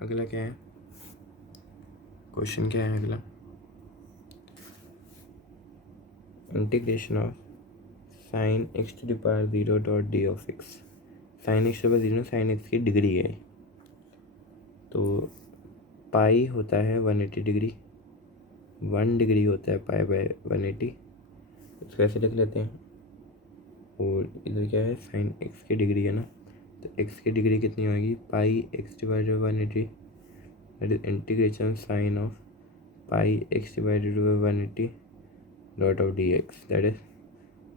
अगला क्या है, क्वेश्चन क्या है अगला, integration of sine x to the power 0 dot d of x. Sine x to the power 0 sine x की डिग्री है, तो पाई होता है 180 डिग्री, 1 डिग्री होता है पाई बाय 180, इसको ऐसे लिख लेते हैं। और इधर क्या है, साइन एक्स की डिग्री है ना, तो एक्स की डिग्री कितनी होगी, pi X divided by 180, that is integration sine of pi X divided by 180 dot of D X, that is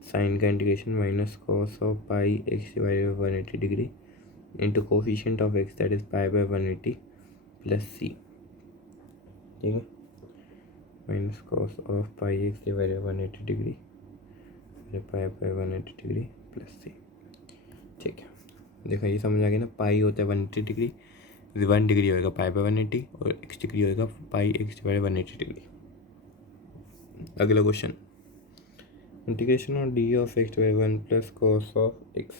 sine का integration minus cos of pi X divided by 180 degree into coefficient of x that is pi by 180 plus C, ठीक है, minus cos of pi X divided by 180 degree pi by 180 degree plus C. ठीक है, देखो ये समझ आ गया ना, पाई होता है 180 डिग्री, 1 डिग्री होएगा पाई बाय 180 और एक्स डिग्री होएगा पाई एक्स डिवाइडेड 180 डिग्री। अगला question, integration of D of x by 1 plus cos of x,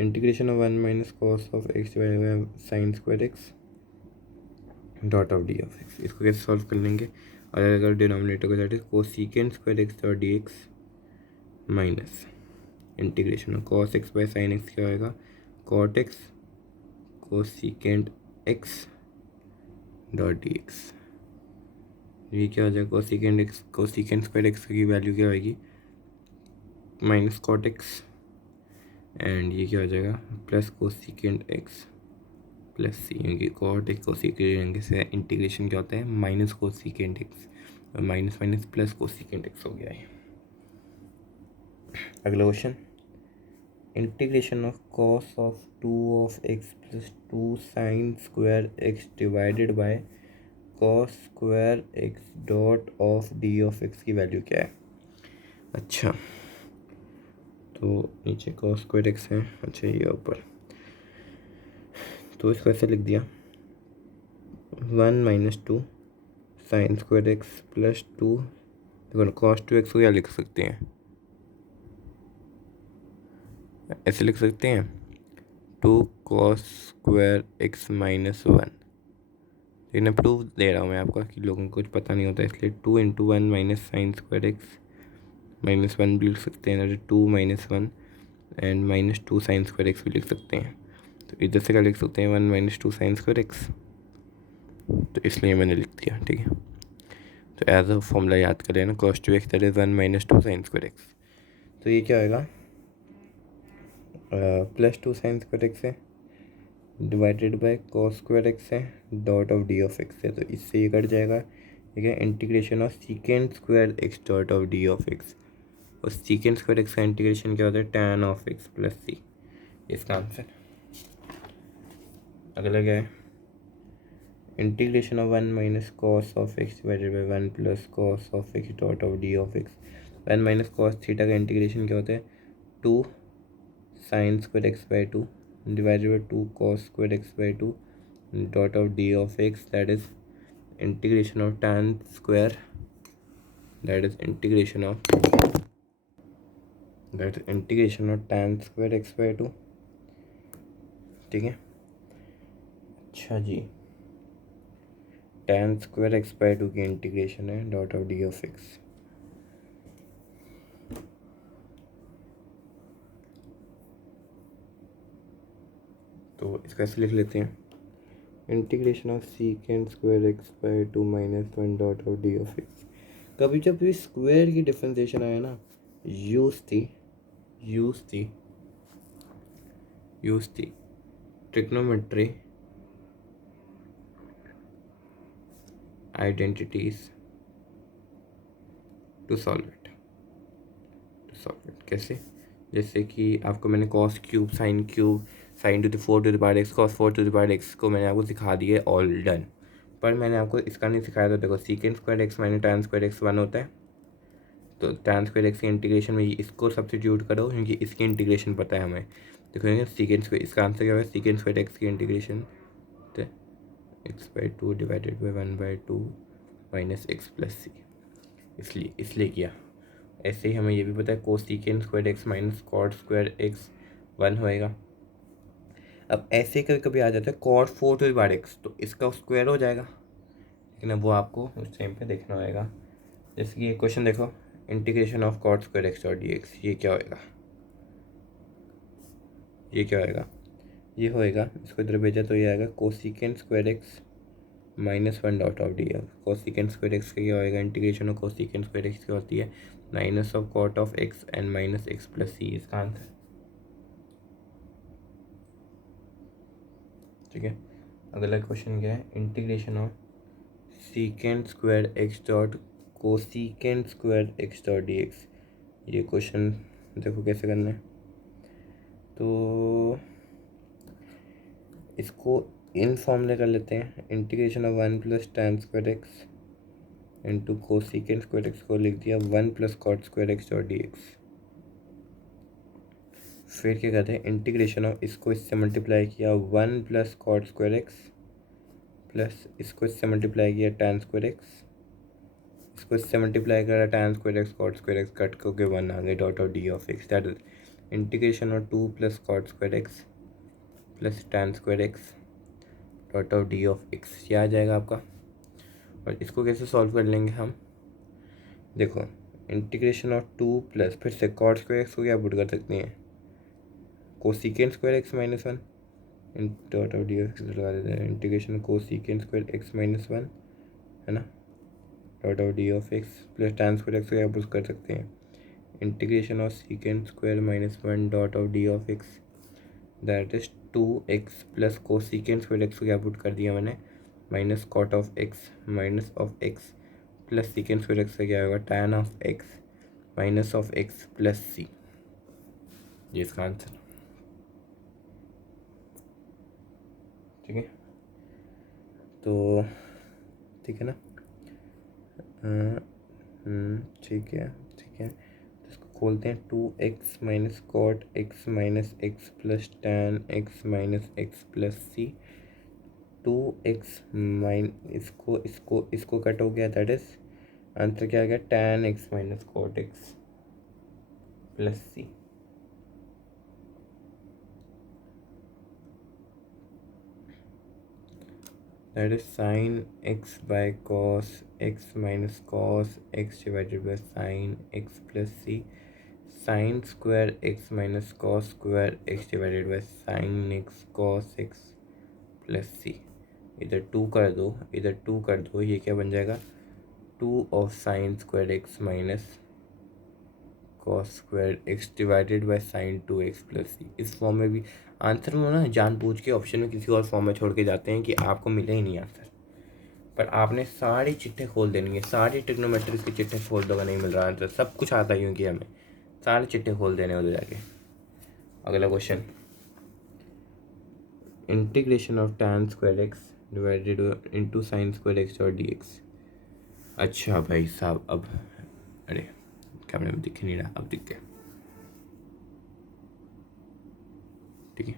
integration of 1 minus cos of x divided by sine square x dot of D of x. इसको कैसे solve कर लेंगे, और अगर denominator को that is cosecant square x dot d x minus integration of cos x by sine x क्या होएगा, cot x cosecant x dot d x. ये क्या हो जाएगा, cosecant x cosecant square X की वैल्यू क्या होगी, माइनस कॉट एक्स, एंड ये क्या हो जाएगा प्लस कोसेकेंट एक्स प्लस सी, क्योंकि कॉट एक्स कोसेकेंट से इंटीग्रेशन क्या होता है माइनस कोसेकेंट एक्स, और minus minus plus cosecant x हो गया है। अगला question, integration of cos of 2 of x plus 2 sine square x divided by cos square x dot of D of x की वैल्यू क्या है। अच्छा, तो नीचे कॉस स्क्वायर एक्स है, अच्छा ये ऊपर, तो इसको ऐसे लिख दिया 1 minus 2 sine square x plus 2, देखो कॉस 2 एक्स को क्या लिख सकते हैं, ऐसे लिख सकते हैं 2 कॉस स्क्वायर एक्स माइनस 1, लेकिन मैं प्रूफ दे रहा हूँ मैं आपको कि लोगों को कुछ पता नहीं होता, इसलिए 2 into 1 minus sign square x minus 1 भी लिख सकते हैं, 2 minus 1 and minus 2 sine square x भी लिख सकते हैं। तो इधर से क्या लिख सकते हैं 1 माइनस 2 साइन स्क्वायर एक्स, तो इसलिए मैंने लिख दिया, ठीक है। तो एज अ फॉर्मूला याद कर लेना, cos 2 X that is 1 minus 2 sine square X, तो ये क्या होगा प्लस 2 साइन स्क्वायर एक्स है divided by cos square X है dot of D of X है, तो इससे ये कट जाएगा, ठीक है। Integration of secant square x dot of D of X, और सीकेंट स्क्वायर एक्स का इंटीग्रेशन क्या होता है टैन ऑफ एक्स प्लस सी, इसका आंसर। अगला क्या है, integration of 1 minus cos of x divided by 1 plus cos of x dot of D of x, 1 minus cos theta का इंटीग्रेशन क्या होता है 2 sine square x by 2 divided by 2 cos square x by 2 dot of d of x, that is integration of tan square, that is integration of tan square x by 2, ठीक है। अच्छा जी, tan square x by 2 की integration है dot of D of x, तो इसको ऐसे लिख लेते हैं integration of secant square x by 2 minus 1 dot of D of x. कभी जब भी स्क्वायर की डिफरेंशिएशन आया ना, use the trigonometry identities to solve it. कैसे, जैसे कि आपको मैंने cos cube sine to the 4 to the power x cos 4 to the power x को मैंने आपको सिखा दिया ऑल डन, पर मैंने आपको इसका नहीं सिखाया। तो देखो secant square x minus tan square X 1 होता है, तो टैन स्क्वायर एक्स की इंटीग्रेशन में इसको सब्स्टिट्यूट करो, क्योंकि इसकी इंटीग्रेशन पता है हमें। देखो सीकेंट स्क्वायर, इसका आंसर क्या होगा सीकेंट स्क्वायर एक्स की इंटीग्रेशन तो X by 2 divided by 1 by 2 minus x plus C, इसलिए किया। ऐसे ही हमें ये भी पता है cosecant square x minus cot square X 1 होएगा। अब ऐसे कभी कभी आ जाता है cot 4 to the power x, तो इसका स्क्वायर हो जाएगा, लेकिन अब वो आपको उस टाइम पे देखना होगा। जैसे कि ये क्वेश्चन देखो, integration of cot square x dot d x, ये क्या होएगा, ये क्या होएगा, ये होएगा, इसको इधर भेजा तो ये आएगा cosecant square x minus one dot of D x. Cosecant square x का क्या होएगा, integration of cosecant square x क्या होती है, minus of cot of x and minus x plus सी, इसका आंसर। ठीक है, अगला क्वेश्चन क्या है, integration of secant square x dot cosecant square x dot d x. ये क्वेश्चन देखो कैसे करना है, तो इसको इन फॉर्मूले कर लेते हैं, integration of 1 plus tan square x into cosecant square x को लिख दिया 1 plus cot square x dot d x. फिर क्या कहते हैं, इंटीग्रेशन ऑफ, इसको इससे मल्टीप्लाई किया 1 plus cot square x plus इसको इससे मल्टीप्लाई किया tan स्क्वायर एक्स, इसको इससे मल्टीप्लाई करा tan square x cot square x, cut करके 1 आ गए dot of D of x, that is integration of 2 plus cot square x plus tan square x dot of D of x, ये आ जाएगा आपका। और इसको कैसे सॉल्व कर लेंगे हम, देखो इंटीग्रेशन ऑफ 2 प्लस, फिर से कॉट स्क्वायर एक्स को क्या पुट कर सकते हैं, cosecant square x minus one dot of D x लगा देते हैं, integration cosecant square x minus one है ना, dot of D of x plus tan square x को क्या पुट कर सकते हैं, integration of secant square minus one dot of D of x, that is 2x plus cosecant square x को क्या put कर दिया मैंने, minus cot of x minus of x plus secant square x का क्या होगा, tan of x minus of x plus c, ये इसका आंसर। ठीक है, तो ठीक है ना, ठीक है ठीक है, तो इसको खोलते हैं, 2x minus cot x minus x plus tan x minus x plus c, 2x माइन इसको इसको इसको कट हो गया, दैट इज आंसर क्या आ गया, tan x minus cot x plus C. That is sin x by cos x minus cos x divided by sin x plus c, sin square x minus cos square x divided by sin x cos x plus c। इधर 2 कर दो, इधर 2 कर दो, ये क्या बन जाएगा, 2 of sine square x minus cos square x divided by sine 2x plus c. इस फॉर्म में भी आंसर में ना जानबूझ के ऑप्शन में किसी और फॉर्म में छोड़ के जाते हैं कि आपको मिले ही नहीं आंसर, पर आपने सारी चिट्ठे खोल देनी है, सारी ट्रिग्नोमेट्री की चिट्ठे खोल दो, नहीं मिल रहा आंसर, सब कुछ आता ही कि हमें सारे चिट्ठे खोल देने उधर जाके। अगला question, integration of tan square x divided into sine square x dot d x. अच्छा भाई साहब, अब अरे कैमरे में दिख नहीं रहा, अब दिख गया, ठीक है।